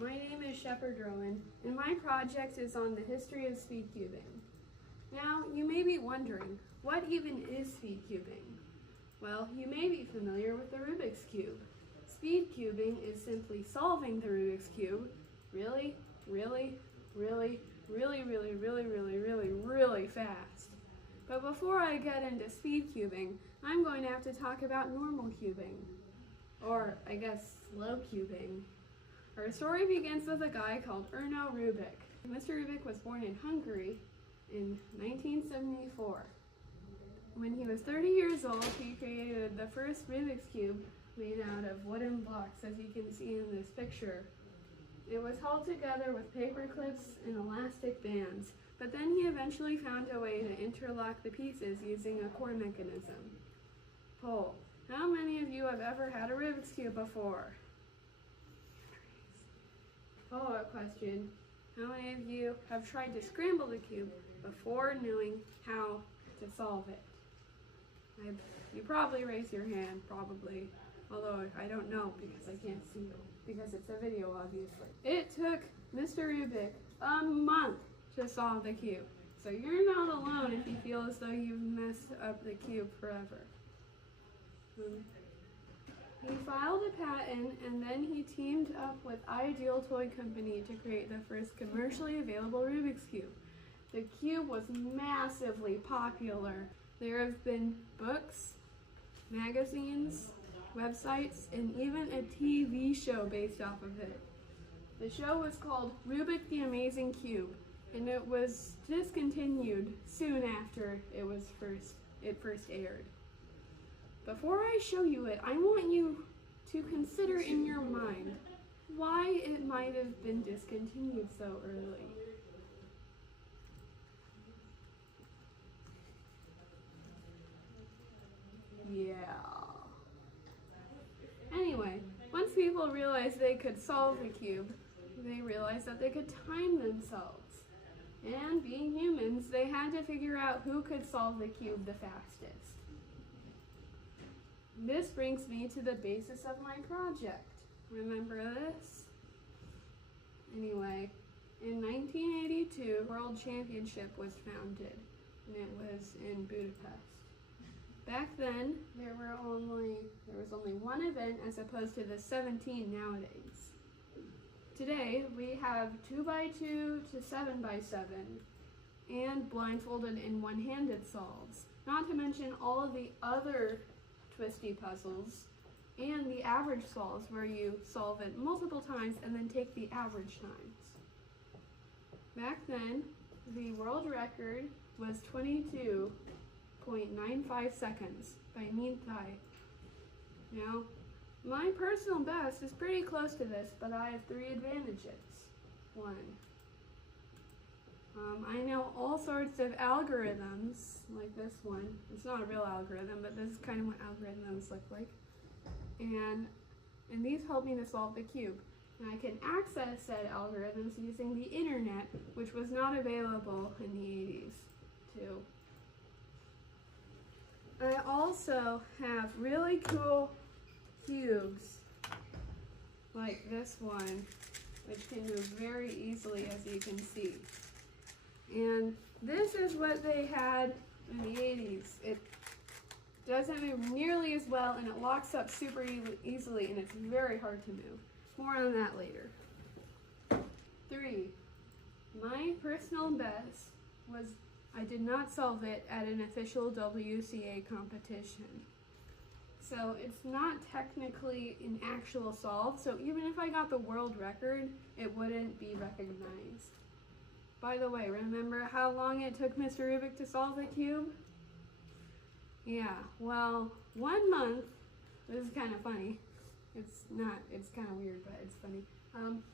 my name is Shepard Rowan, and my project is on the history of speed cubing. Now, you may be wondering, what even is speed cubing? Well, you may be familiar with the Rubik's Cube. Speed cubing is simply solving the Rubik's Cube really fast. But before I get into speed cubing, I'm going to have to talk about normal cubing. Or, I guess, slow cubing. Our story begins with a guy called Erno Rubik. Mr. Rubik was born in Hungary in 1974. When he was 30 years old, he created the first Rubik's Cube made out of wooden blocks, as you can see in this picture. It was held together with paper clips and elastic bands, but then he eventually found a way to interlock the pieces using a core mechanism. Poll: how many of you have ever had a Rubik's Cube before? Follow-up question: how many of you have tried to scramble the cube before knowing how to solve it? You probably raise your hand, probably, although I don't know because I can't see you, because it's a video, obviously. It took Mr. Rubik a month to solve the cube, so you're not alone if you feel as though you've messed up the cube forever. He filed a patent, and then he teamed up with Ideal Toy Company to create the first commercially available Rubik's Cube. The cube was massively popular. There have been books, magazines, websites, and even a TV show based off of it. The show was called Rubik the Amazing Cube, and it was discontinued soon after it first aired. Before I show you it, I want you to consider in your mind why it might have been discontinued so early. Yeah. Anyway, once people realized they could solve the cube, they realized that they could time themselves. And being humans, they had to figure out who could solve the cube the fastest. This brings me to the basis of my project. Remember this? Anyway, in 1982, World Championship was founded, and it was in Budapest. Back then, there was only one event as opposed to the 17 nowadays. Today, we have 2x2 to 7x7, and blindfolded and one-handed solves, not to mention all of the other twisty puzzles, and the average solves where you solve it multiple times and then take the average times. Back then, the world record was 22.95 seconds by Minh Thai. Now, my personal best is pretty close to this, but I have 3 advantages. 1. I know all sorts of algorithms, like this one. It's not a real algorithm, but this is kind of what algorithms look like. And these help me to solve the cube. And I can access said algorithms using the internet, which was not available in the 80s, too. I also have really cool cubes, like this one, which can move very easily, as you can see. And this is what they had in the 80s. It doesn't move nearly as well, and it locks up super easily, and it's very hard to move. More on that later. 3. My personal best was I did not solve it at an official WCA competition. So it's not technically an actual solve, so even if I got the world record, it wouldn't be recognized. By the way, remember how long it took Mr. Rubik to solve the cube? Yeah, well, 1 month, this is kind of funny. It's kind of weird, but it's funny.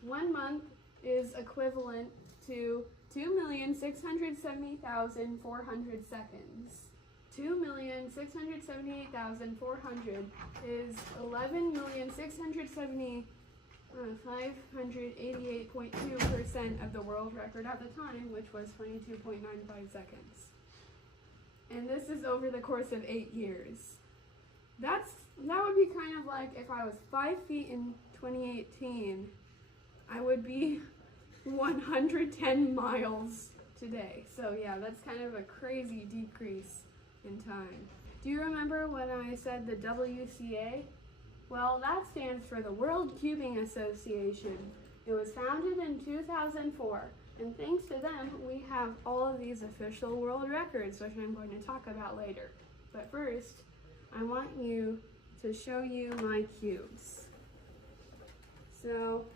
1 month is equivalent to 2,670,400 seconds. 2,678,400 is 11,670,588.2% of the world record at the time, which was 22.95 seconds. And this is over the course of 8 years. That would be kind of like if I was 5 feet in 2018 I would be 110 miles today. So yeah, that's kind of a crazy decrease in time. Do you remember when I said the WCA? Well, that stands for the World Cubing Association. It was founded in 2004, and thanks to them, we have all of these official world records, which I'm going to talk about later. But first, I want you to show you my cubes. So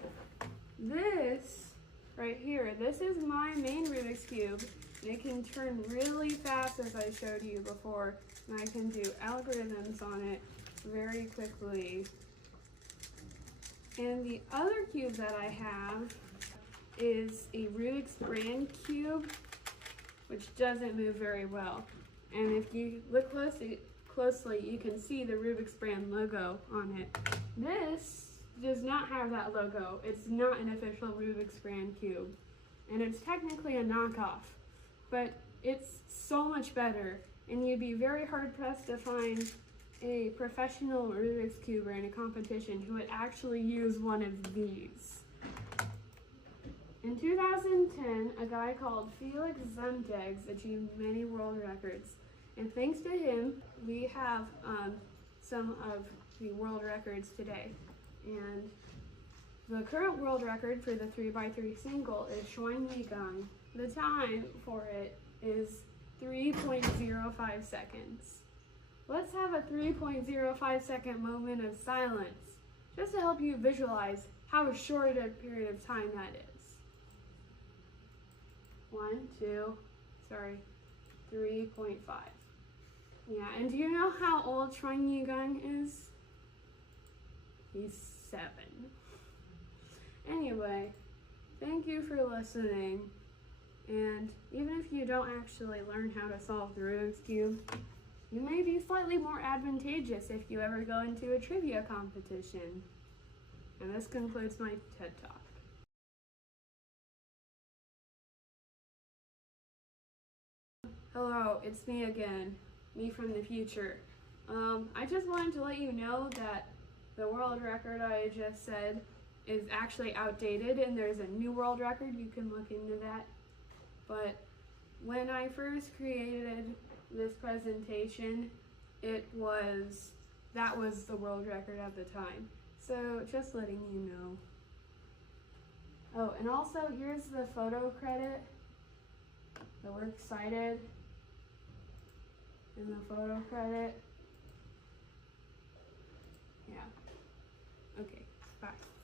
this right here, this is my main Rubik's Cube. It can turn really fast, as I showed you before, and I can do algorithms on it very quickly. And the other cube that I have is a Rubik's brand cube, which doesn't move very well. And if you look closely, you can see the Rubik's brand logo on it. This does not have that logo. It's not an official Rubik's brand cube. And it's technically a knockoff, but it's so much better. And you'd be very hard pressed to find a professional Rubik's Cuber in a competition who would actually use one of these. In 2010, a guy called Felix Zemdegs achieved many world records. And thanks to him, we have some of the world records today. And the current world record for the 3x3 single is Xuan Yigang. The time for it is 3.05 seconds. Let's have a 3.05 second moment of silence, just to help you visualize how short a period of time that is. 3.5. Yeah, and do you know how old Xuan Yigang is? He's 7. Anyway, thank you for listening. And even if you don't actually learn how to solve the Rubik's Cube, you may be slightly more advantageous if you ever go into a trivia competition. And this concludes my TED Talk. Hello, it's me again, me from the future. I just wanted to let you know that the world record I just said is actually outdated and there's a new world record. You can look into that. But when I first created this presentation, that was the world record at the time. So just letting you know. Oh, and also here's the photo credit, the works cited, and the photo credit. Yeah.